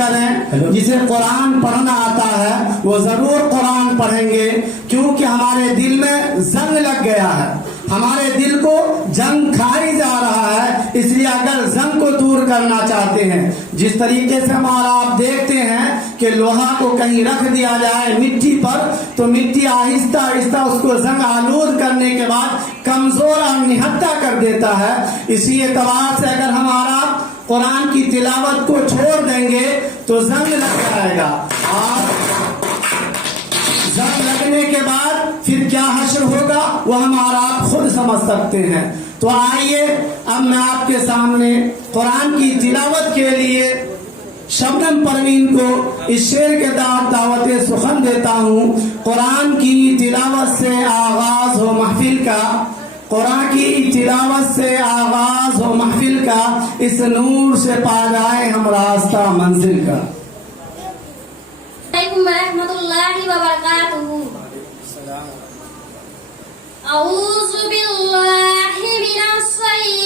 کریں. جسے قرآن پڑھنا آتا ہے وہ ضرور قرآن پڑھیں گے، کیونکہ ہمارے دل میں زنگ لگ گیا ہے، ہمارے دل کو جنگ کھائی جا رہا ہے. اس لیے اگر زنگ کو دور کرنا چاہتے ہیں، جس طریقے سے ہمارا آپ دیکھتے ہیں کہ لوہا کو کہیں رکھ دیا جائے مٹی پر تو مٹی آہستہ آہستہ اس کو زنگ آلود کرنے کے بعد کمزور اور نہتہ کر دیتا ہے. اسی اعتبار سے اگر ہمارا قرآن کی تلاوت کو چھوڑ دیں گے تو زنگ لگ جائے گا، اور زنگ لگنے کے بعد پھر کیا حشر ہوگا وہ ہمارا آپ خود سمجھ سکتے ہیں. تو آئیے اب میں آپ کے سامنے قرآن کی تلاوت کے لیے شبنم پروین کو اس شعر کے دعوت سخن دیتا ہوں. قرآن کی تلاوت سے آغاز ہو محفل کا، قرآن کی تلاوت سے آغاز ہو محفل کا، اس نور سے پا جائے ہم راستہ منزل کا. علیکم ورحمۃ اللہ وبرکاتہ. اعوذ باللہ من الشیطان